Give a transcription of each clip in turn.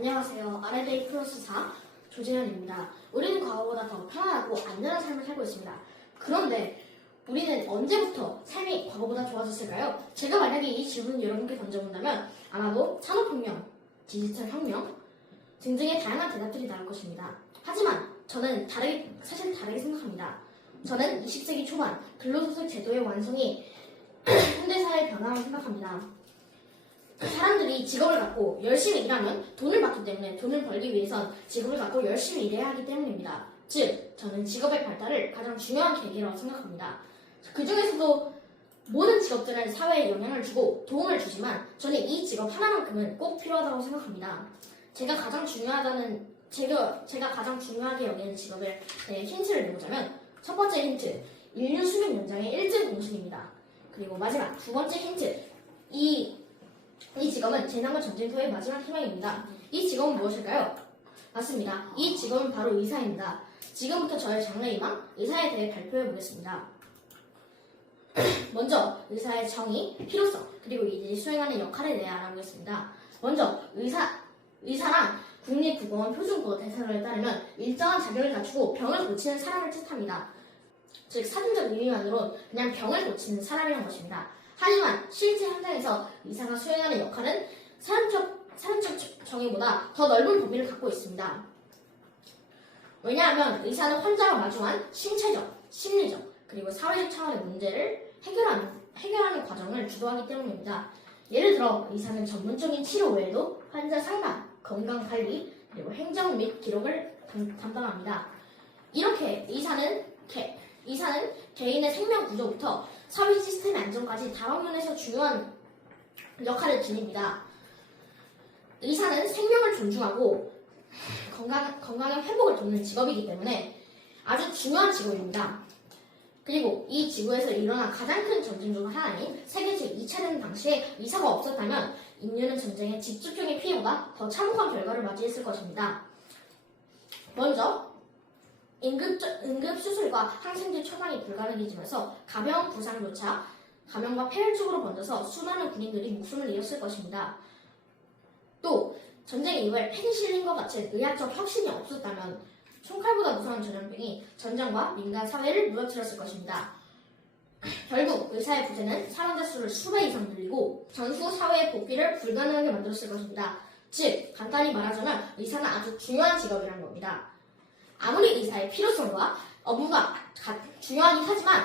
안녕하세요. R&A 플러스 4 조재현입니다. 우리는 과거보다 더 편안하고 안전한 삶을 살고 있습니다. 그런데 우리는 언제부터 삶이 과거보다 좋아졌을까요? 제가 만약에 이 질문을 여러분께 던져본다면 아마도 산업혁명, 디지털 혁명 등등의 다양한 대답들이 나올 것입니다. 하지만 저는 사실 다르게 생각합니다. 저는 20세기 초반 근로소득 제도의 완성이 현대사회의 변화라고 생각합니다. 사람들이 직업을 갖고 열심히 일하면 돈을 받기 때문에 돈을 벌기 위해선 직업을 갖고 열심히 일해야 하기 때문입니다. 즉, 저는 직업의 발달을 가장 중요한 계기라고 생각합니다. 그 중에서도 모든 직업들은 사회에 영향을 주고 도움을 주지만 저는 이 직업 하나만큼은 꼭 필요하다고 생각합니다. 제가 가장 중요하게 여기는 직업에 대해 힌트를 내보자면 첫 번째 힌트, 인류 수명 연장의 1등 공신입니다. 그리고 마지막 두 번째 힌트, 이 직업은 재난과 전쟁터의 마지막 희망입니다. 이 직업은 무엇일까요? 맞습니다. 이 직업은 바로 의사입니다. 지금부터 저의 장래희망, 의사에 대해 발표해 보겠습니다. 먼저 의사의 정의, 필요성, 그리고 이들이 수행하는 역할에 대해 알아보겠습니다. 먼저 의사란 국립국어원 표준국어 대사를 따르면 일정한 자격을 갖추고 병을 고치는 사람을 뜻합니다. 즉 사전적 의미만으로는 그냥 병을 고치는 사람이란 것입니다. 하지만 실제 현장에서 의사가 수행하는 역할은 사람적 정의보다 더 넓은 범위를 갖고 있습니다. 왜냐하면 의사는 환자와 마주한 신체적, 심리적, 그리고 사회적 차원의 문제를 해결하는 과정을 주도하기 때문입니다. 예를 들어 의사는 전문적인 치료 외에도 환자 상담, 건강관리, 그리고 행정 및 기록을 담당합니다. 이렇게 의사는 개인의 생명 구조부터 사회 시스템의 안정까지 다방면에서 중요한 역할을 지닙니다. 의사는 생명을 존중하고 건강의 회복을 돕는 직업이기 때문에 아주 중요한 직업입니다. 그리고 이 지구에서 일어난 가장 큰 전쟁 중 하나인 세계 제2차 대전 당시에 의사가 없었다면 인류는 전쟁의 직접적인 피해보다 더 참혹한 결과를 맞이했을 것입니다. 먼저 응급수술과 항생제 처방이 불가능해지면서 가벼운 부상조차 감염과 폐혈 쪽으로 번져서 수많은 군인들이 목숨을 잃었을 것입니다. 또 전쟁 이후에 페니실린과 같은 의학적 혁신이 없었다면 총칼보다 무서운 전염병이 전장과 민간 사회를 무너뜨렸을 것입니다. 결국 의사의 부재는 사망자 수를 수배 이상 늘리고 전후 사회의 복귀를 불가능하게 만들었을 것입니다. 즉 간단히 말하자면 의사는 아주 중요한 직업이라는 겁니다. 아무리 의사의 필요성과 업무가 중요하긴 하지만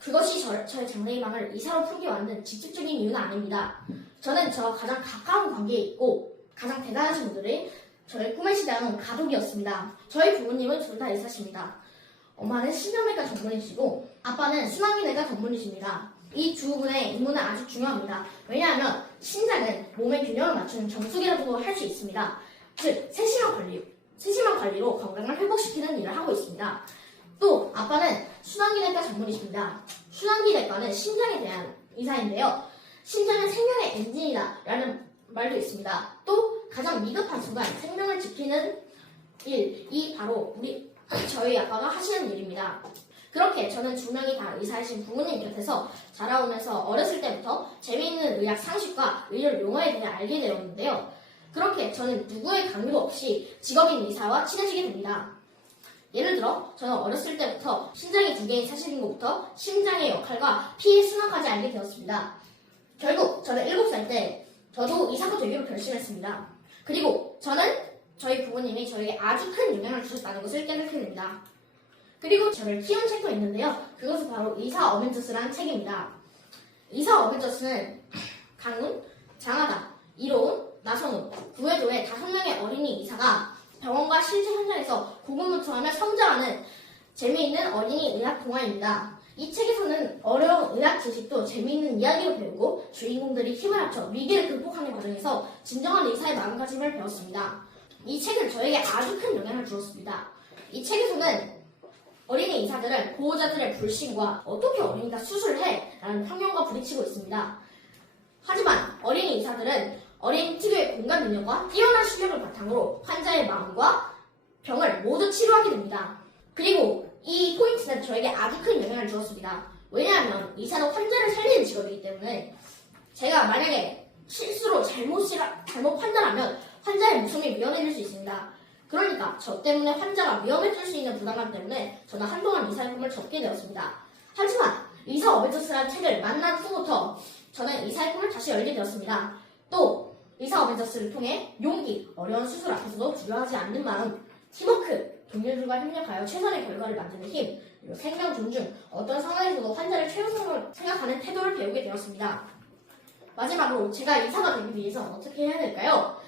그것이 저의 장래희망을 의사로 풀게 만든 직접적인 이유는 아닙니다. 저는 저와 가장 가까운 관계에 있고 가장 대단하신 분들이 저의 꿈을 시대하는 가족이었습니다. 저희 부모님은 둘 다 의사십니다. 엄마는 신경내과 전문의시고 아빠는 순환기내과 전문의십니다. 이 두 분의 임무는 아주 중요합니다. 왜냐하면 신장은 몸의 균형을 맞추는 정수기라고도 할 수 있습니다. 즉 세심한 관리로 건강을 회복시키는 일을 하고 있습니다. 또 아빠는 순환기내과 전문의십니다. 순환기내과는 신장에 대한 의사인데요. 신장은 생명의 엔진이다 라는 말도 있습니다. 또 가장 미급한 순간 생명을 지키는 일이 바로 저희 아빠가 하시는 일입니다. 그렇게 저는 두 명이 다 의사이신 부모님 곁에서 자라오면서 어렸을 때부터 재미있는 의학 상식과 의료 용어에 대해 알게 되었는데요. 그렇게 저는 누구의 강요도 없이 직업인 의사와 친해지게 됩니다. 예를 들어 저는 어렸을 때부터 심장이 두 개인 사실인 것부터 심장의 역할과 피의 순환까지 알게 되었습니다. 결국 저는 7살 때 저도 의사가 되기로 결심했습니다. 그리고 저는 저희 부모님이 저에게 아주 큰 영향을 주셨다는 것을 깨닫게 됩니다. 그리고 저를 키운 책도 있는데요. 그것은 바로 의사 어벤져스라는 책입니다. 의사 어벤져스는 강훈, 장하다, 이로운, 나선우, 구해조의 5명의 어린이 의사가 병원과 실제 현장에서 고군분투하며 성장하는 재미있는 어린이 의학 동화입니다. 이 책에서는 어려운 의학 지식도 재미있는 이야기로 배우고 주인공들이 힘을 합쳐 위기를 극복하는 과정에서 진정한 의사의 마음가짐을 배웠습니다. 이 책은 저에게 아주 큰 영향을 주었습니다. 이 책에서는 어린이 의사들은 보호자들의 불신과 어떻게 어린이가 수술을 해? 라는 편견과 부딪히고 있습니다. 하지만 어린이 의사들은 어린 특유의 공감 능력과 뛰어난 실력을 바탕으로 환자의 마음과 병을 모두 치료하게 됩니다. 그리고 이 포인트는 저에게 아주 큰 영향을 주었습니다. 왜냐하면 의사는 환자를 살리는 직업이기 때문에 제가 만약에 실수로 잘못 판단하면 환자의 목숨이 위험해질 수 있습니다. 그러니까 저 때문에 환자가 위험해질 수 있는 부담감 때문에 저는 한동안 의사의 꿈을 접게 되었습니다. 하지만 의사 어벤져스라는 책을 만난 후부터 저는 의사의 꿈을 다시 열게 되었습니다. 또 의사 어벤져스를 통해 용기, 어려운 수술 앞에서도 두려워하지 않는 마음, 팀워크, 동료들과 협력하여 최선의 결과를 만드는 힘, 그리고 생명 존중, 어떤 상황에서도 환자를 최우선으로 생각하는 태도를 배우게 되었습니다. 마지막으로 제가 의사가 되기 위해서 어떻게 해야 될까요?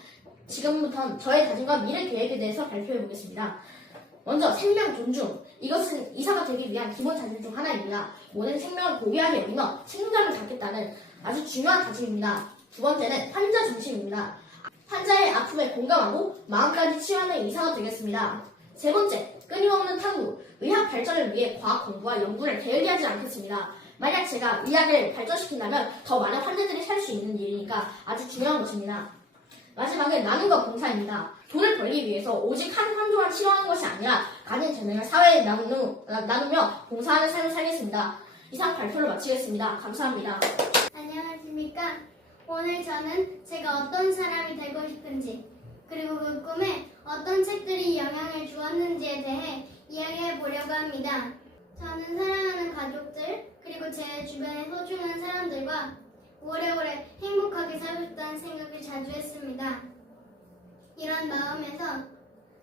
지금부터 저의 다짐과 미래 계획에 대해서 발표해 보겠습니다. 먼저 생명 존중. 이것은 의사가 되기 위한 기본 자질 중 하나입니다. 모든 생명을 고귀하게 여기며 책임감을 갖겠다는 아주 중요한 다짐입니다. 두 번째는 환자 중심입니다. 환자의 아픔에 공감하고 마음까지 치유하는 의사가 되겠습니다. 세 번째, 끊임없는 탐구. 의학 발전을 위해 과학 공부와 연구를 게을리하지 않겠습니다. 만약 제가 의학을 발전시킨다면 더 많은 환자들이 살 수 있는 일이니까 아주 중요한 것입니다. 마지막은 나눔과 봉사입니다. 돈을 벌기 위해서 오직 한 환자만 치료하는 것이 아니라 가진 재능을 사회에 나누며 봉사하는 삶을 살겠습니다. 이상 발표를 마치겠습니다. 감사합니다. 안녕하십니까. 오늘 저는 제가 어떤 사람이 되고 싶은지 그리고 그 꿈에 어떤 책들이 영향을 주었는지에 대해 이야기해 보려고 합니다. 저는 사랑하는 가족들 그리고 제 주변의 소중한 사람들과 오래오래 행복하게 살고 싶다는 생각을 자주 했습니다. 이런 마음에서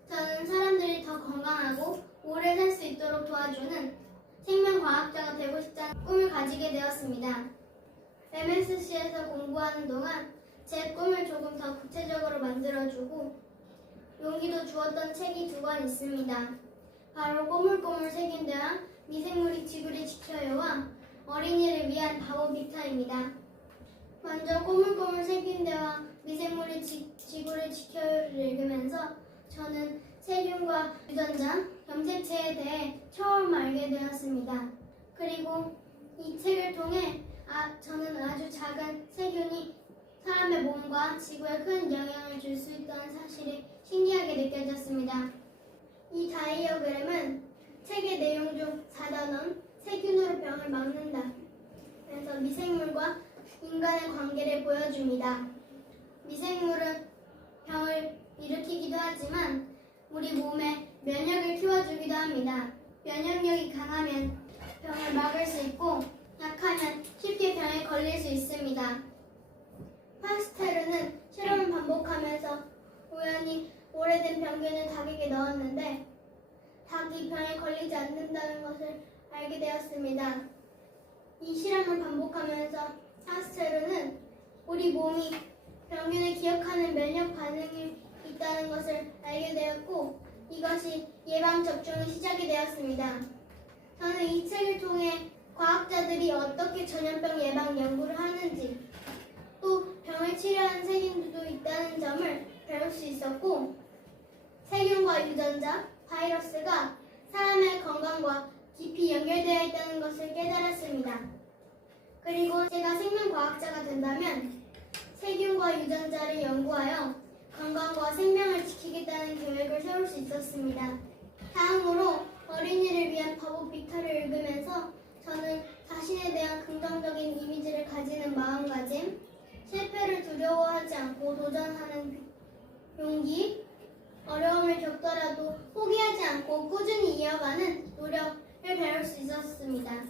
저는 사람들이 더 건강하고 오래 살 수 있도록 도와주는 생명과학자가 되고 싶다는 꿈을 가지게 되었습니다. MSC에서 공부하는 동안 제 꿈을 조금 더 구체적으로 만들어주고 용기도 주었던 책이 2권 있습니다. 바로 꼬물꼬물 세균대왕 미생물이 지구를 지켜요와 어린이를 위한 바보 빅터입니다. 먼저 꼬물꼬물 세균대왕 미생물이 지구를 지켜요를 읽으면서 저는 세균과 유전자, 염색체에 대해 처음 알게 되었습니다. 그리고 이 책을 통해 저는 아주 작은 세균이 사람의 몸과 지구에 큰 영향을 줄 수 있다는 사실이 신기하게 느껴졌습니다. 이 다이어그램은 책의 내용 중 4단원 세균으로 병을 막는다. 그래서 미생물과 인간의 관계를 보여줍니다. 미생물은 병을 일으키기도 하지만 우리 몸에 면역을 키워주기도 합니다. 면역력이 강하면 병을 막을 수 있고 약하면 쉽게 병에 걸릴 수 있습니다. 파스테르는 실험을 반복하면서 우연히 오래된 병균을 닭에게 넣었는데 닭이 병에 걸리지 않는다는 것을 알게 되었습니다. 이 실험을 반복하면서 파스테르는 우리 몸이 병균을 기억하는 면역 반응이 있다는 것을 알게 되었고 이것이 예방접종의 시작이 되었습니다. 저는 이 책을 통해 과학자들이 어떻게 전염병 예방 연구를 하는지 또 병을 치료하는 세균들도 있다는 점을 배울 수 있었고 세균과 유전자, 바이러스가 사람의 건강과 깊이 연결되어 있다는 것을 깨달았습니다. 그리고 제가 생명과학자가 된다면 세균과 유전자를 연구하여 건강과 생명을 지키겠다는 계획을 세울 수 있었습니다. 다음으로 어린이를 위한 바보 빅터를 읽으면서 저는 자신에 대한 긍정적인 이미지를 가지는 마음가짐, 실패를 두려워하지 않고 도전하는 용기, 어려움을 겪더라도 포기하지 않고 꾸준히 이어가는 노력을 배울 수 있었습니다.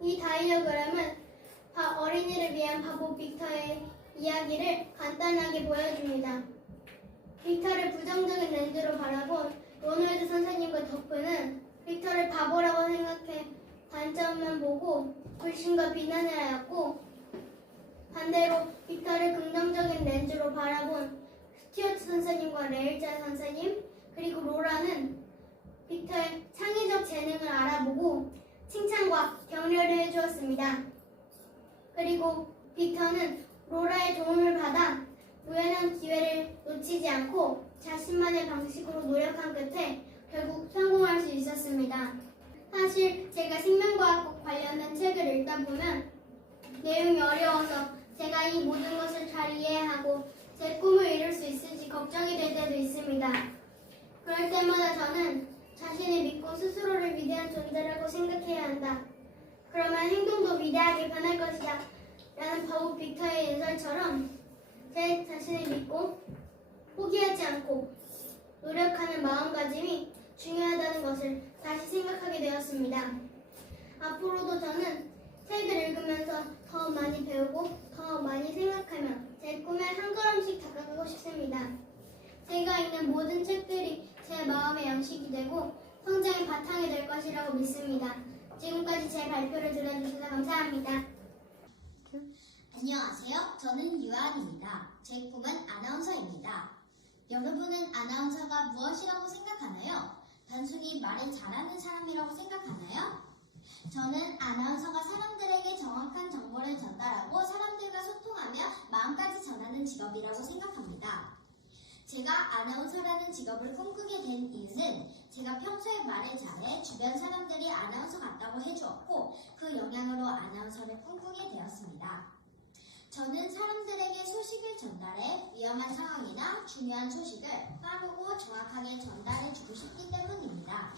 이 다이어그램은 어린이를 위한 바보 빅터의 이야기를 간단하게 보여줍니다. 빅터를 부정적인 렌즈로 바라본 로널드 선생님과 덕후는 빅터를 바보라고 생각해 단점만 보고 불신과 비난을 하였고 반대로 빅터를 긍정적인 렌즈로 바라본 스튜어트 선생님과 레일자 선생님 그리고 로라는 빅터의 창의적 재능을 알아보고 칭찬과 격려를 해주었습니다. 그리고 빅터는 로라의 도움을 받아 우연한 기회를 놓치지 않고 자신만의 방식으로 노력한 끝에 결국 성공할 수 있었습니다. 사실 제가 생명과학 관련된 책을 읽다 보면 내용이 어려워서 제가 이 모든 것을 잘 이해하고 제 꿈을 이룰 수 있을지 걱정이 될 때도 있습니다. 그럴 때마다 저는 자신을 믿고 스스로를 위대한 존재라고 생각해야 한다. 그러면 행동도 위대하게 변할 것이다. 라는 바보 빅터의 연설처럼 제 자신을 믿고 포기하지 이런 마음가짐이 중요하다는 것을 다시 생각하게 되었습니다. 앞으로도 저는 책을 읽으면서 더 많이 배우고 더 많이 생각하며 제 꿈에 한 걸음씩 다가가고 싶습니다. 제가 읽는 모든 책들이 제 마음의 양식이 되고 성장의 바탕이 될 것이라고 믿습니다. 지금까지 제 발표를 들어주셔서 감사합니다. 안녕하세요. 저는 유한입니다. 제 꿈은 아나운서입니다. 여러분은 아나운서가 무엇이라고 생각하나요? 단순히 말을 잘하는 사람이라고 생각하나요? 저는 아나운서가 사람들에게 정확한 정보를 전달하고 사람들과 소통하며 마음까지 전하는 직업이라고 생각합니다. 제가 아나운서라는 직업을 꿈꾸게 된 이유는 제가 평소에 말을 잘해 주변 사람들이 아나운서 같다고 해주었고 그 영향으로 아나운서를 꿈꾸게 되었습니다. 저는 사람들에게 소식을 전달해 위험한 상황이나 중요한 소식을 빠르고 정확하게 전달해 주고 싶기 때문입니다.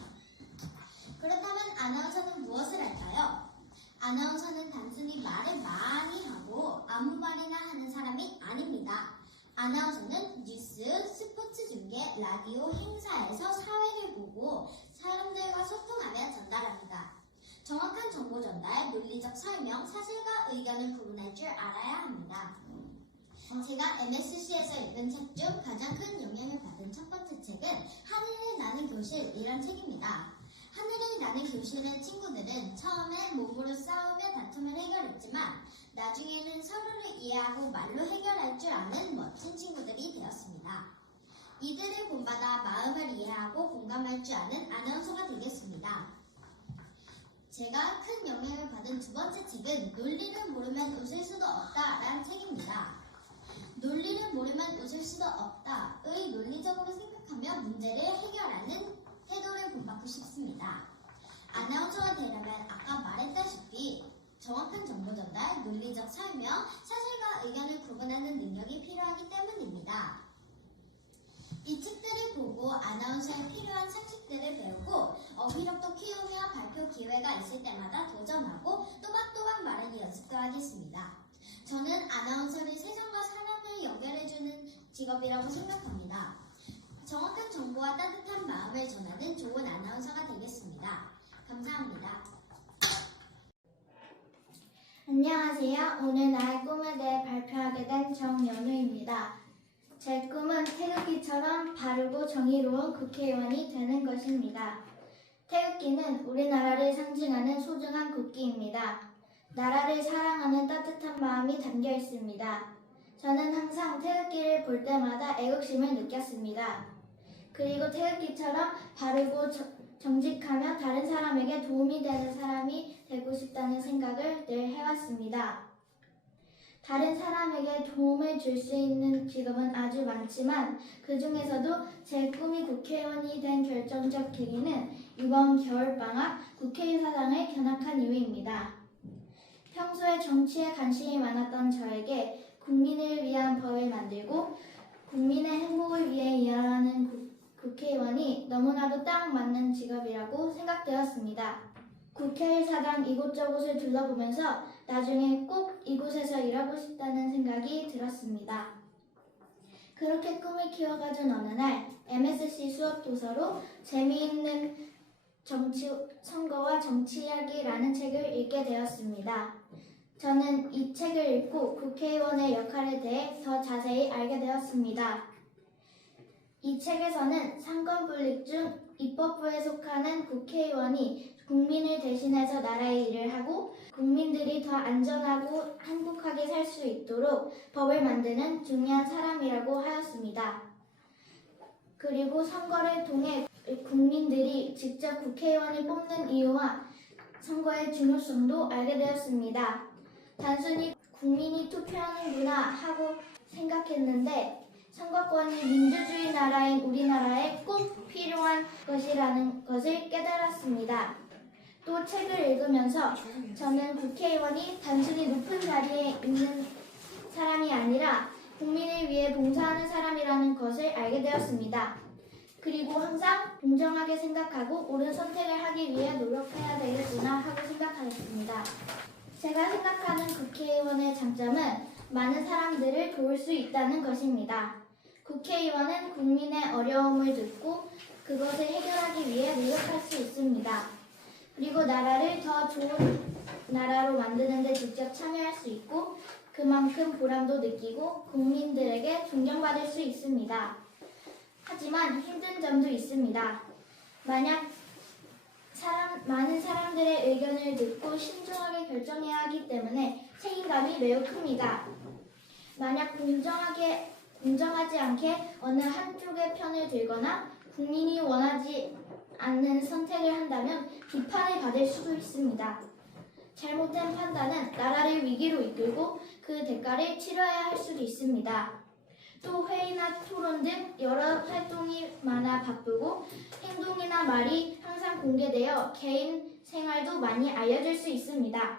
그렇다면 아나운서는 무엇을 할까요? 아나운서는 단순히 말을 많이 하고 아무 말이나 하는 사람이 아닙니다. 아나운서는 뉴스, 스포츠 중계, 라디오, 행사에서 사회를 보고 사람들과 소통하며 전달합니다. 정확한 정보 전달, 논리적 설명, 사실과 의견을 구분할 줄 알아야 합니다. 제가 MSC에서 읽은 책 중 가장 큰 영향을 받은 첫 번째 책은 하늘이 나는 교실이란 책입니다. 하늘이 나는 교실의 친구들은 처음엔 몸으로 싸우며 다툼을 해결했지만 나중에는 서로를 이해하고 말로 해결할 줄 아는 멋진 친구들이 되었습니다. 이들을 본받아 마음을 이해하고 공감할 줄 아는 아나운서가 되겠습니다. 제가 큰 영향을 받은 두 번째 책은 논리를 모르면 웃을 수도 없다라는 책입니다. 논리를 모르면 웃을 수도 없다의 논리적으로 생각하며 문제를 해결하는 태도를 본받고 싶습니다. 아나운서가 되려면 아까 말했다시피 정확한 정보 전달, 논리적 설명, 사실과 의견을 구분하는 능력이 필요하기 때문입니다. 이 책들을 보고 아나운서에 필요한 상식들을 배우고 어휘력도 키우며 발표 기회가 있을 때마다 도전하고 또박또박 말하기 연습도 하겠습니다. 저는 아나운서를 세상과 사람을 연결해주는 직업이라고 생각합니다. 정확한 정보와 따뜻한 마음을 전하는 좋은 아나운서가 되겠습니다. 감사합니다. 안녕하세요. 오늘 나의 꿈에 대해 발표하게 된 정연우입니다. 제 꿈은 태극기처럼 바르고 정의로운 국회의원이 되는 것입니다. 태극기는 우리나라를 상징하는 소중한 국기입니다. 나라를 사랑하는 따뜻한 마음이 담겨 있습니다. 저는 항상 태극기를 볼 때마다 애국심을 느꼈습니다. 그리고 태극기처럼 바르고 정직하며 다른 사람에게 도움이 되는 사람이 되고 싶다는 생각을 늘 해왔습니다. 다른 사람에게 도움을 줄 수 있는 직업은 아주 많지만 그 중에서도 제 꿈이 국회의원이 된 결정적 계기는 이번 겨울방학 국회의사당을 견학한 이유입니다. 평소에 정치에 관심이 많았던 저에게 국민을 위한 법을 만들고 국민의 행복을 위해 일하는 국회의원이 너무나도 딱 맞는 직업이라고 생각되었습니다. 국회의사당 이곳저곳을 둘러보면서 나중에 꼭 이곳에서 일하고 싶다는 생각이 들었습니다. 그렇게 꿈을 키워가던 어느 날 MSC 수업 도서로 재미있는 선거와 정치 이야기라는 책을 읽게 되었습니다. 저는 이 책을 읽고 국회의원의 역할에 대해 더 자세히 알게 되었습니다. 이 책에서는 상권분립 중 입법부에 속하는 국회의원이 국민을 대신해서 나라의 일을 하고 국민들이 더 안전하고 행복하게 살 수 있도록 법을 만드는 중요한 사람이라고 하였습니다. 그리고 선거를 통해 국민들이 직접 국회의원을 뽑는 이유와 선거의 중요성도 알게 되었습니다. 단순히 국민이 투표하는구나 하고 생각했는데 선거권이 민주주의 나라인 우리나라에 꼭 필요한 것이라는 것을 깨달았습니다. 또 책을 읽으면서 저는 국회의원이 단순히 높은 자리에 있는 사람이 아니라 국민을 위해 봉사하는 사람이라는 것을 알게 되었습니다. 그리고 항상 공정하게 생각하고 옳은 선택을 하기 위해 노력해야 되겠구나 하고 생각하였습니다. 제가 생각하는 국회의원의 장점은 많은 사람들을 도울 수 있다는 것입니다. 국회의원은 국민의 어려움을 듣고 그것을 해결하기 위해 노력할 수 있습니다. 그리고 나라를 더 좋은 나라로 만드는 데 직접 참여할 수 있고 그만큼 보람도 느끼고 국민들에게 존경받을 수 있습니다. 하지만 힘든 점도 있습니다. 만약 많은 사람들의 의견을 듣고 신중하게 결정해야 하기 때문에 책임감이 매우 큽니다. 만약 공정하지 않게 어느 한쪽의 편을 들거나 국민이 원하지 않는 선택을 한다면 비판을 받을 수도 있습니다. 잘못된 판단은 나라를 위기로 이끌고 그 대가를 치러야 할 수도 있습니다. 또 회의나 토론 등 여러 활동이 많아 바쁘고 행동이나 말이 항상 공개되어 개인 생활도 많이 알려질 수 있습니다.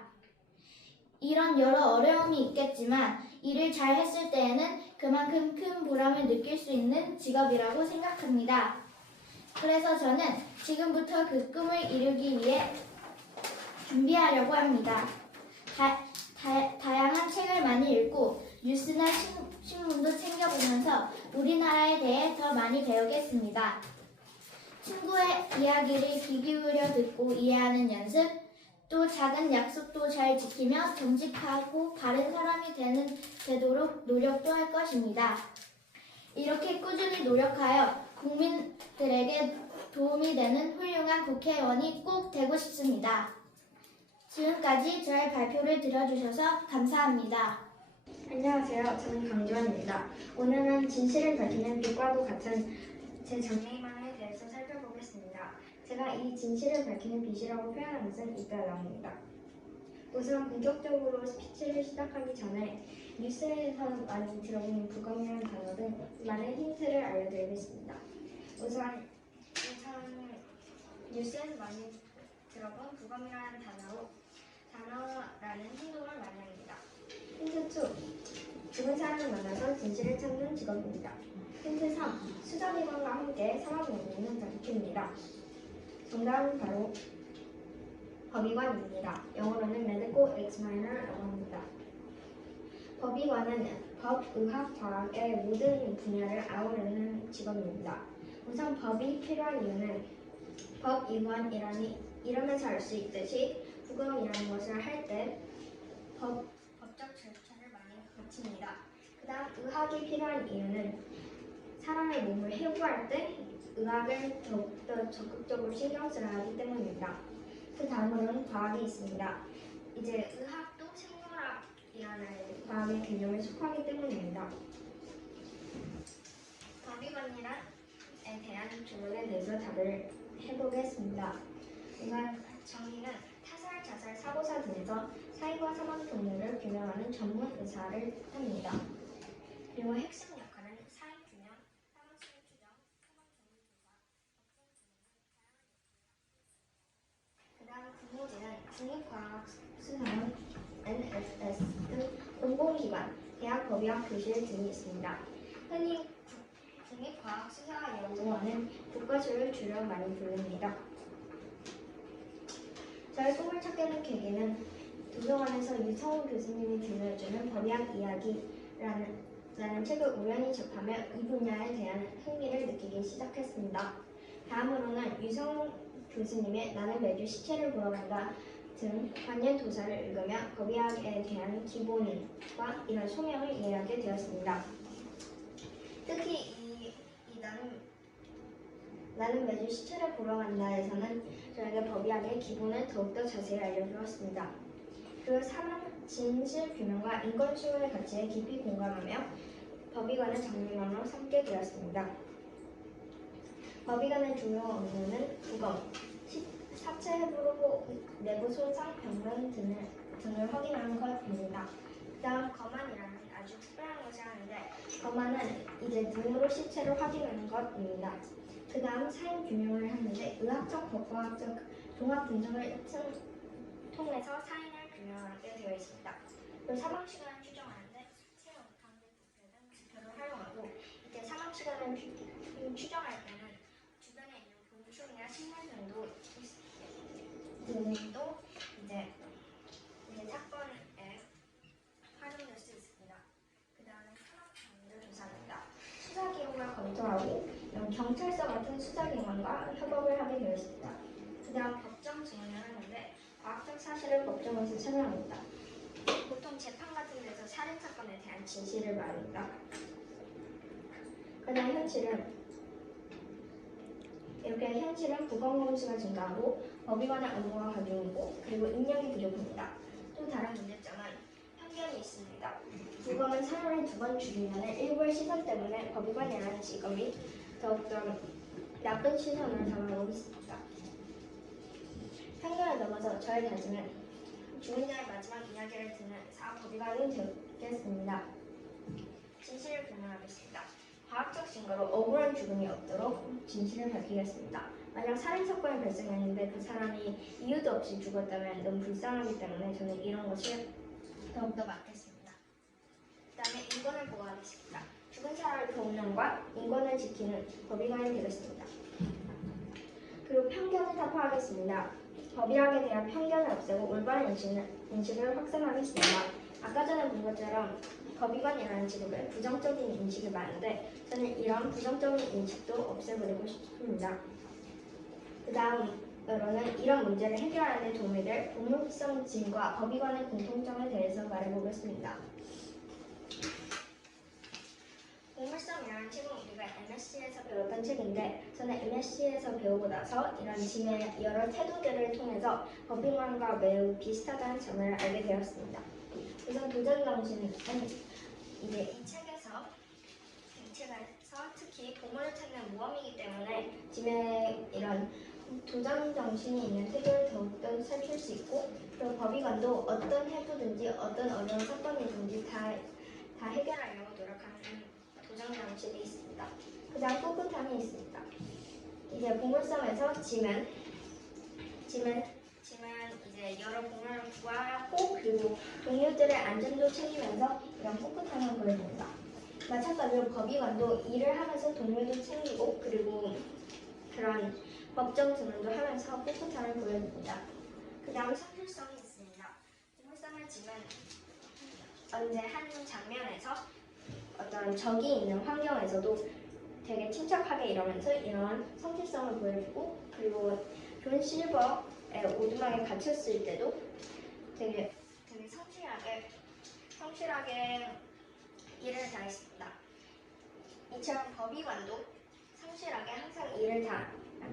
이런 여러 어려움이 있겠지만 일을 잘 했을 때에는 그만큼 큰 보람을 느낄 수 있는 직업이라고 생각합니다. 그래서 저는 지금부터 그 꿈을 이루기 위해 준비하려고 합니다. 다양한 책을 많이 읽고 뉴스나 신문도 챙겨보면서 우리나라에 대해 더 많이 배우겠습니다. 친구의 이야기를 귀 기울여 듣고 이해하는 연습, 또 작은 약속도 잘 지키며 정직하고 바른 사람이 되도록 노력도 할 것입니다. 이렇게 꾸준히 노력하여 국민들에게 도움이 되는 훌륭한 국회의원이 꼭 되고 싶습니다. 지금까지 저의 발표를 들어주셔서 감사합니다. 안녕하세요. 저는 강주환입니다. 오늘은 진실을 밝히는 빛과도 같은 제 장래희망에 대해서 살펴보겠습니다. 제가 이 진실을 밝히는 빛이라고 표현한 것은 이따라입니다. 우선 본격적으로 스피치를 시작하기 전에 뉴스에서 많이 들어보는 부검이라는 단어 등 많은 힌트를 알려드리겠습니다. 우선 뉴스에서 많이 들어본 부검이라는 단어라는 행동을 많이 합니다. 힌트 2. 죽은 사람을 만나서 진실을 찾는 직업입니다. 힌트 3. 수사기관과 함께 사망연구는 밝힙니다. 정답은 바로 법의관입니다. 영어로는 Medical Examiner라고 합니다. 법의관은 법, 의학, 과학의 모든 분야를 아우르는 직업입니다. 우선 법이 필요한 이유는 법의관이라면서 알 수 있듯이 부검이라는 것을 할 때 법적 절차를 많이 거칩니다. 그 다음 의학이 필요한 이유는 사람의 몸을 해부할 때 의학을 더욱더 적극적으로 신경 써야 하기 때문입니다. 그 다음으로는 과학이 있습니다. 이제 의학도 생물학이라는 과학의 개념에 속하기 때문입니다. 법의관이란에 대한 질문에 대해서 답을 해보겠습니다. 우선 정의는 타살, 자살, 사고사 등에서 사인과 사망 동료를 규명하는 전문 의사를 뜻합니다. 그리고 핵심 역할은 사인 규명, 사망 시기 추정, 사망 전문 조사, 법정 증언, 그 다음 근무지는 국립과학수사원, NSS 등 공공기관, 대학, 법의학, 교실 등이 있습니다. 흔히 국립과학수사연구원은 국과수를 줄여 많이 부릅니다. 저의 꿈을 찾게 된 계기는 도서관에서 유성훈 교수님이 들려주는 법의학 이야기라는 책을 우연히 접하며 이 분야에 대한 흥미를 느끼기 시작했습니다. 다음으로는 유성훈 교수님의 나는 매주 시체를 보러 간다 등 관련 도서를 읽으며 법의학에 대한 기본과 이런 소명을 이해하게 되었습니다. 특히 나는 매주 시체를 보러 간다에서는 저에게 법의학의 기본을 더욱더 자세히 알려주었습니다. 그 사망 진실 규명과 인권 수호의 가치에 깊이 공감하며 법의관을 장래희망으로 삼게 되었습니다. 법의관의 주요 업무는 부검, 사체 해부, 내부 손상, 병변 등을 확인하는 것입니다. 그 다음 검안이라는 아주 특별한 것을 하는데 검안은 이제 눈으로 시체를 확인하는 것입니다. 그 다음 사인 규명을 하는데 의학적, 법과학적 종합 분석을 통해서 사인을 규명하게 되어 있습니다. 그리고 사망 시간을 추정하는데 사체, 원탕, 부패 등 지표를 활용하고 이때 사망 시간을 추정할 때는 주변에 있는 곤충이나 식물 등도 이제 사건에 활용될 수 있습니다. 그 다음에 사망 장면을 조사합니다. 수사 기록을 검토하고 경찰서 같은 수사기관과 협업을 하게 되었습니다. 그다음 법정 증언을 하는데 과학적 사실을 법정에서 설명합니다. 보통 재판 같은 데서 살인 사건에 대한 진실을 말합니다. 그러나 현실은 부검 건수가 증가하고 법의관의 업무가 과중이고 그리고 인력이 부족합니다. 또 다른 문제점은 편견이 있습니다. 부검은 사람을 2번 죽이면 일부의 시선 때문에 법의관이라는 직업이 더욱더 나쁜 시선으로 다가오고 있습니다. 편견을 넘어서 저의 다짐은 죽은 자의 마지막 이야기를 듣는 사법의관이 되겠습니다. 진실을 규명하겠습니다. 과학적 증거로 억울한 죽음이 없도록 진실을 밝히겠습니다. 만약 살인사건이 발생했는데 그 사람이 이유도 없이 죽었다면 너무 불쌍하기 때문에 저는 이런 것을 더욱더 막겠습니다. 그 다음에 인권을 보호하겠습니다. 죽은 사람을 돕는과 인권을 지키는 법의관이 되겠습니다. 그리고 편견을 타파하겠습니다. 법의학에 대한 편견을 없애고 올바른 인식을 확산하겠습니다. 아까 전에 본 것처럼 법의관이라는 직업에 부정적인 인식이 많은데 저는 이런 부정적인 인식도 없애버리고 싶습니다. 그 다음으로는 이런 문제를 해결하는 데 도움이 될 동물성 짐과 법의관의 공통점에 대해서 말해보겠습니다. 동물성이라는 책은 우리가 MSC에서 배웠던 책인데 저는 MSC에서 배우고 나서 이런 짐의 여러 태도들을 통해서 법의관과 매우 비슷하다는 점을 알게 되었습니다. 우선 도전 정신은 이제 이 책에서 특히 보물을 찾는 모험이기 때문에 짐에 이런 도전 정신이 있는 태도를 더욱더 살필 수 있고 그리고 법의관도 어떤 해부든지 어떤 어려운 사건이든지 다 해결하려고 노력하는 도전 정신이 있습니다. 그 다음 꿋꿋함이 있습니다. 이제 보물섬에서 짐은 이제 여러 보물을 구하고 그리고 동료들의 안전도 챙기면서 이런 꿋꿋함을 보여줍니다. 마찬가지로 법의관도 일을 하면서 동료도 챙기고 그리고 그런 법정 증언도 하면서 꿋꿋함을 보여줍니다. 그 다음 선술성이 있습니다. 보물섬의 짐은 언제 한 장면에서 어떤 적이 있는 환경에서도 되게 침착하게 이러면서 이러한 성실성을 보여주고 그리고 존 실버의 오두막에 갇혔을 때도 되게 성실하게 일을 다했습니다. 이처럼 법의관도 성실하게 항상 일을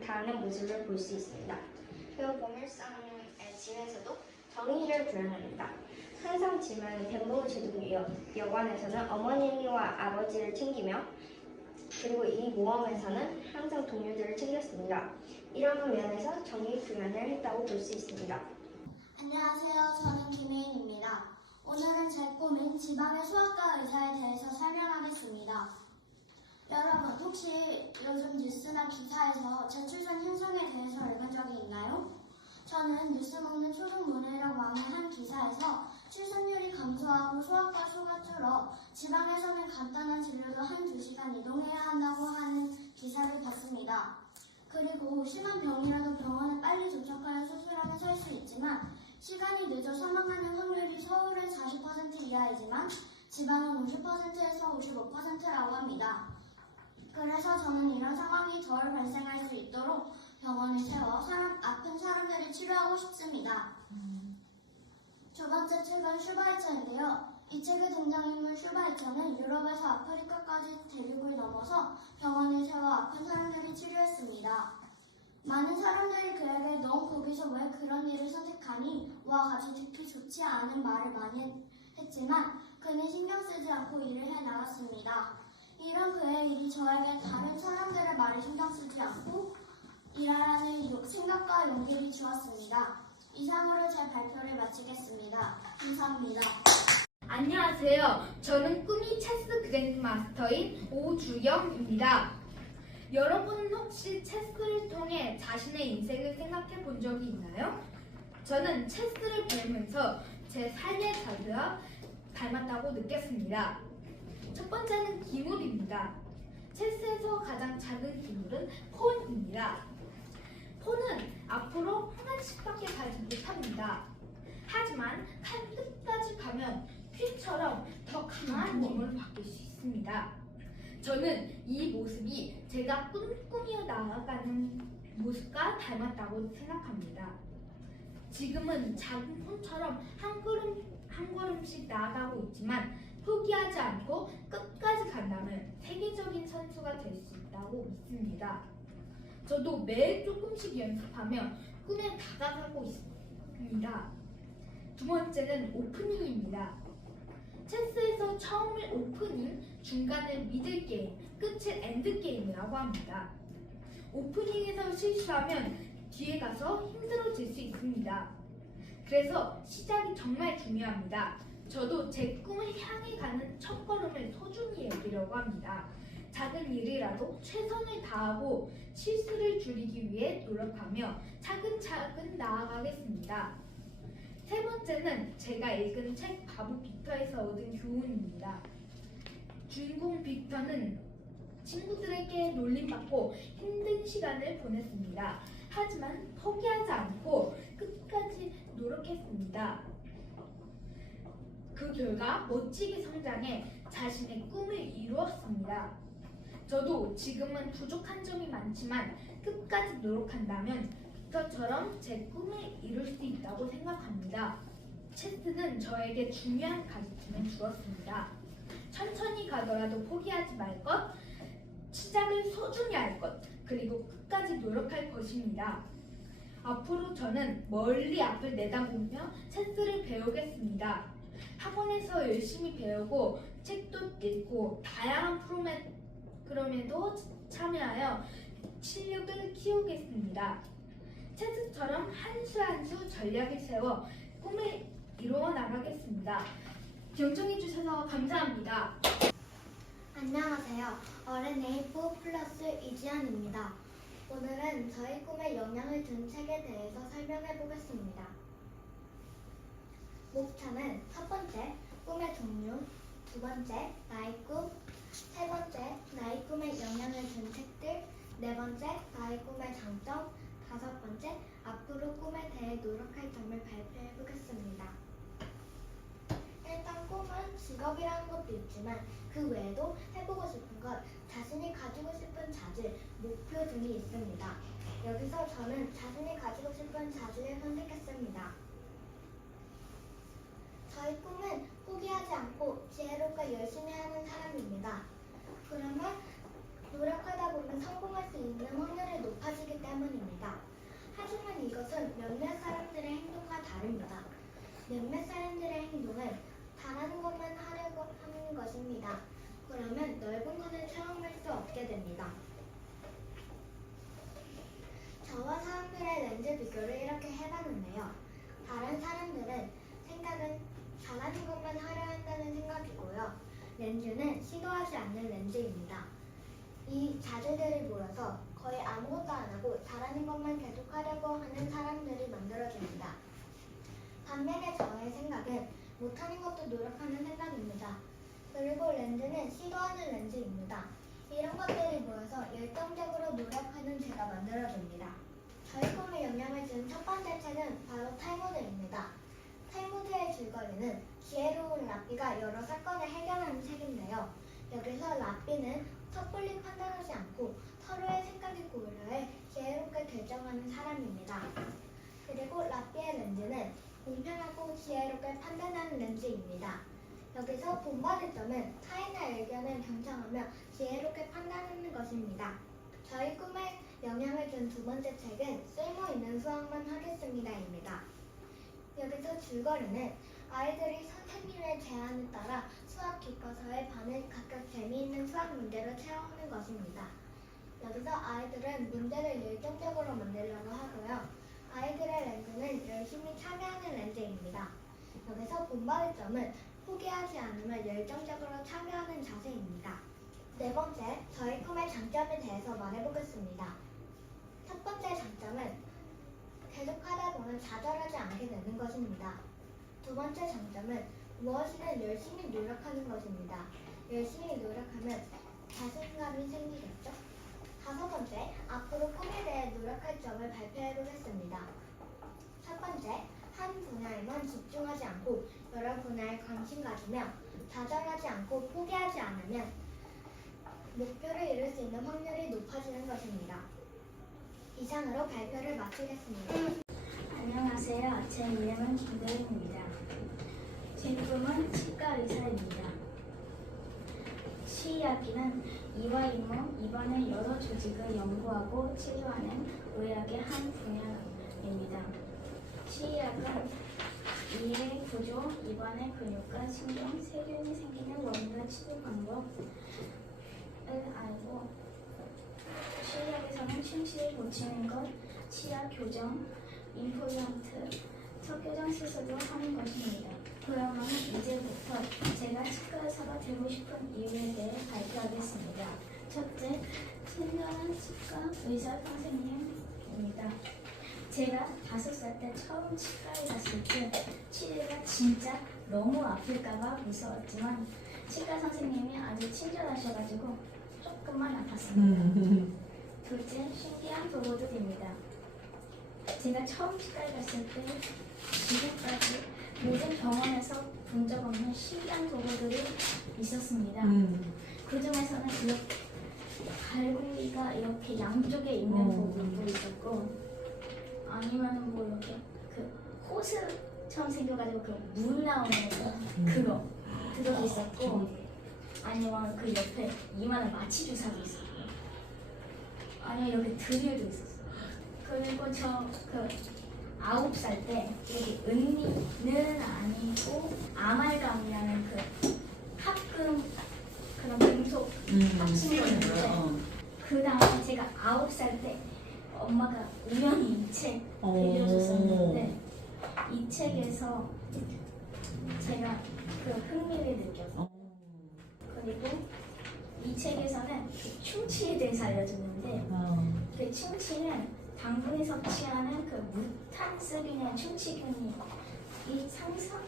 다하는 모습을 볼 수 있습니다. 그리고 보물섬의 짐에서도 정의를 구현합니다. 항상 짐은 벤보우 제독 여관에서는 어머니와 아버지를 챙기며 그리고 이 모험에서는 항상 동료들을 챙겼습니다. 이런 면에서 정의 구현을 했다고 볼 수 있습니다. 안녕하세요. 저는 김혜인입니다. 오늘은 제 꿈인 지방의 수학과 의사에 대해서 설명하겠습니다. 여러분, 혹시 요즘 뉴스나 기사에서 저출산 현상에 대해서 읽은 적이 있나요? 저는 뉴스 먹는 초중문해력 왕의 한 기사에서 출산율이 감소하고 소아과 수가 줄어 지방에서는 간단한 진료도 1-2시간 이동해야 한다고 하는 기사를 봤습니다. 그리고 심한 병이라도 병원에 빨리 도착하여 수술하면 살 수 있지만 시간이 늦어 사망하는 확률이 서울은 40% 이하이지만 지방은 50%에서 55%라고 합니다. 그래서 저는 이런 상황이 덜 발생할 수 있도록 병원을 세워 아픈 사람들을 치료하고 싶습니다. 두 번째 책은 슈바이처인데요. 이 책의 등장인물 슈바이처는 유럽에서 아프리카까지 대륙을 넘어서 병원을 세워 아픈 사람들을 치료했습니다. 많은 사람들이 그에게 넌 거기서 왜 그런 일을 선택하니? 와 같이 듣기 좋지 않은 말을 많이 했지만 그는 신경 쓰지 않고 일을 해나갔습니다. 이런 그의 일이 저에게 다른 사람들의 말에 신경 쓰지 않고 일하라는 생각과 용기를 주었습니다. 이상으로 제 발표를 마치겠습니다. 감사합니다. 안녕하세요. 저는 꿈이 체스 그랜드마스터인 오주영입니다. 여러분은 혹시 체스를 통해 자신의 인생을 생각해 본 적이 있나요? 저는 체스를 배우면서 제 삶의 자세와 닮았다고 느꼈습니다. 첫 번째는 기물입니다. 체스에서 가장 작은 기물은 폰입니다. 폰은 앞으로 하나씩밖에 가지 못합니다. 하지만 칼 끝까지 가면 퀸처럼 더 강한 힘을 받을 수 있습니다. 저는 이 모습이 제 제가 꿈꾸며 나아가는 모습과 닮았다고 생각합니다. 지금은 작은 손처럼 한 걸음씩 나아가고 있지만 포기하지 않고 끝까지 간다면 세계적인 선수가 될 수 있다고 믿습니다. 저도 매일 조금씩 연습하며 꿈에 다가가고 있습니다. 두 번째는 오프닝입니다. 체스에서 처음을 오프닝, 중간을 미들 게임, 끝을 엔드 게임이라고 합니다. 오프닝에서 실수하면 뒤에 가서 힘들어질 수 있습니다. 그래서 시작이 정말 중요합니다. 저도 제 꿈을 향해 가는 첫걸음을 소중히 여기려고 합니다. 작은 일이라도 최선을 다하고 실수를 줄이기 위해 노력하며 차근차근 나아가겠습니다. 세 번째는 제가 읽은 책 바보 빅터에서 얻은 교훈입니다. 주인공 빅터는 친구들에게 놀림받고 힘든 시간을 보냈습니다. 하지만 포기하지 않고 끝까지 노력했습니다. 그 결과 멋지게 성장해 자신의 꿈을 이루었습니다. 저도 지금은 부족한 점이 많지만 끝까지 노력한다면 빅터처럼 제 꿈을 이룰 수 있다고 생각합니다. 체스는 저에게 중요한 가르침을 주었습니다. 천천히 가더라도 포기하지 말 것, 시작을 소중히 할 것, 그리고 끝까지 노력할 것입니다. 앞으로 저는 멀리 앞을 내다보며 체스를 배우겠습니다. 학원에서 열심히 배우고 책도 읽고 다양한 프로그램에도 참여하여 실력을 키우겠습니다. 체스처럼 한 수 한 수 전략을 세워 꿈을 이루어 나가겠습니다. 경청해 주셔서 감사합니다. 안녕하세요. 어른의 4+ 이지연입니다. 오늘은 저희 꿈에 영향을 준 책에 대해서 설명해 보겠습니다. 목차는 첫 번째, 꿈의 종류, 두 번째, 나의 꿈, 세 번째, 나의 꿈에 영향을 준 책들, 네 번째, 나의 꿈의 장점, 다섯 번째, 앞으로 꿈에 대해 노력할 점을 발표해 보겠습니다. 일단 꿈은 직업이라는 것도 있지만 그 외에도 해보고 싶은 것, 자신이 가지고 싶은 자질, 목표 등이 있습니다. 여기서 저는 자신이 가지고 싶은 자질을 선택했습니다. 저희 꿈은 포기하지 않고 지혜롭게 열심히 하는 사람입니다. 그러면 노력하다 보면 성공할 수 있는 확률이 높아지기 때문입니다. 하지만 이것은 몇몇 사람들의 행동과 다릅니다. 몇몇 사람들의 행동은 잘하는 것만 하려고 하는 것입니다. 그러면 넓은 것을 체험할 수 없게 됩니다. 저와 사람들의 렌즈 비교를 이렇게 해봤는데요. 다른 사람들은 생각은 잘하는 것만 하려 한다는 생각이고요. 렌즈는 시도하지 않는 렌즈입니다. 이 자질들이 모여서 거의 아무것도 안 하고 잘하는 것만 계속하려고 하는 사람들이 만들어집니다. 반면에 저의 생각은 못하는 것도 노력하는 생각입니다. 그리고 렌즈는 시도하는 렌즈입니다. 이런 것들이 모여서 열정적으로 노력하는 제가 만들어집니다. 저희 꿈에 영향을 준 첫 번째 책은 바로 탈무드입니다. 탈무드의 줄거리는 지혜로운 랍비가 여러 사건을 해결하는 책인데요. 여기서 랍비는 섣불리 판단하지 않고 서로의 생각이 고려해 지혜롭게 결정하는 사람입니다. 그리고 랍비의 렌즈는 공평하고 지혜롭게 판단하는 렌즈입니다. 여기서 본받을 점은 타인의 의견을 경청하며 지혜롭게 판단하는 것입니다. 저희 꿈에 영향을 준 두 번째 책은 쓸모있는 수학만 하겠습니다입니다. 여기서 줄거리는 아이들이 선생님의 제안에 따라 수학 교과서의 반을 각각 재미있는 수학 문제로 채워오는 것입니다. 여기서 아이들은 문제를 열정적으로 만들려고 하고요. 아이들의 렌즈는 열심히 참여하는 렌즈입니다. 여기서 본받을 점은 포기하지 않으면 열정적으로 참여하는 자세입니다. 네 번째, 저희 꿈의 장점에 대해서 말해보겠습니다. 첫 번째 장점은 계속하다 보면 좌절하지 않게 되는 것입니다. 두 번째 장점은 무엇이든 열심히 노력하는 것입니다. 열심히 노력하면 자신감이 생기겠죠? 다섯 번째, 앞으로 꿈에 대해 노력할 점을 발표해 보겠습니다. 첫 번째, 한 분야에만 집중하지 않고 여러 분야에 관심 가지며 좌절하지 않고 포기하지 않으면 목표를 이룰 수 있는 확률이 높아집니다. 것입니다. 이상으로 발표를 마치겠습니다. 안녕하세요. 제 이름은 김도윤입니다. 제 꿈은 치과 의사입니다. 치의학기는 이와 이모, 입안의 여러 조직을 연구하고 치료하는 의학의 한 분야입니다. 치의학은 이의 구조, 입안의 근육과 신경, 세균이 생기는 원인과 치료 방법을 알고 치의학에서는 충치를 고치는 것, 치아 교정, 임플란트, 턱교정 시술을 하는 것입니다. 그러면 이제부터 제가 치과 의사가 되고 싶은 이유에 대해 발표하겠습니다. 첫째, 친절한 치과 의사 선생님입니다. 제가 5살 때 처음 치과에 갔을 때 치료가 진짜 너무 아플까봐 무서웠지만 치과 선생님이 아주 친절하셔가지고 조금만 아팠습니다. 둘째, 신기한 도구들입니다. 제가 처음 치과에 갔을 때 지금까지 모든 병원에서 본 적 없는 신기한 도구들이 있었습니다. 그 중에서는 이렇게 갈고리가 이렇게 양쪽에 있는 도구도 있었고, 아니면은 뭐 이렇게 그 호스처럼 생겨가지고 그 물 나오는 거 그거 있었고, 아니면 그 옆에 이만한 마취 주사도 있었고, 아니면 이렇게 드릴도 있었어요. 그리고 저 그 9살 때 여기 은니는 아니고 아말감이라는 그 합금 그런 금속 합심이었는데, 그 다음에 제가 9살 때 엄마가 우연히 이 책 빌려줬었는데 이 책에서 제가 그 흥미를 느꼈어요. 그리고 이 책에서는 그 충치에 대해서 알려줬는데 그 충치는 당분이 섭취하는 그 무탄스균의 충치균이 이 상상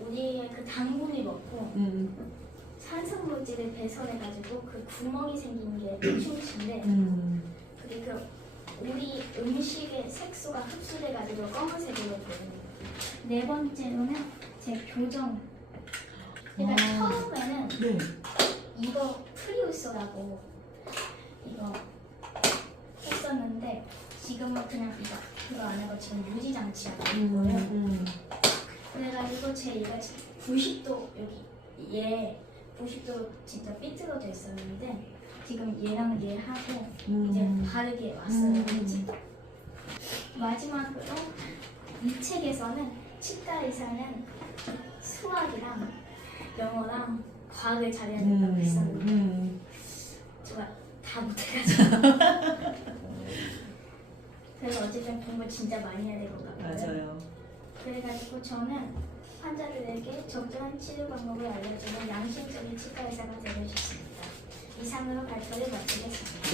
우리의 그 당분이 먹고 산성물질을 배설해가지고 그 구멍이 생긴 게 충치인데, 그리고 우리 음식의 색소가 흡수돼가지고 검은색으로 보여요. 네 번째로는 제 교정. 제가 처음에는 이거 프리우스라고 이거 했었는데 지금은 그냥 그거 안 하고 지금 유지 장치하고 있고요. 그래가지고 제 얘가 90도 여기 얘 90도 진짜 삐뚤어져 있었는데 지금 얘랑 얘 하고 이제 바르게 왔어요. 이제. 마지막으로 이 책에서는 치과 의사는 수학이랑 영어랑 과학을 잘해야 된다고 했었는데 제가 다 못해가지고 그래서 어쨌든 공부 진짜 많이 해야 될 것 같고요. 맞아요. 그래가지고 저는 환자들에게 적절한 치료 방법을 알려주는 양심적인 치과 의사가 되고 싶습니다. 이상으로 발표를 마치겠습니다.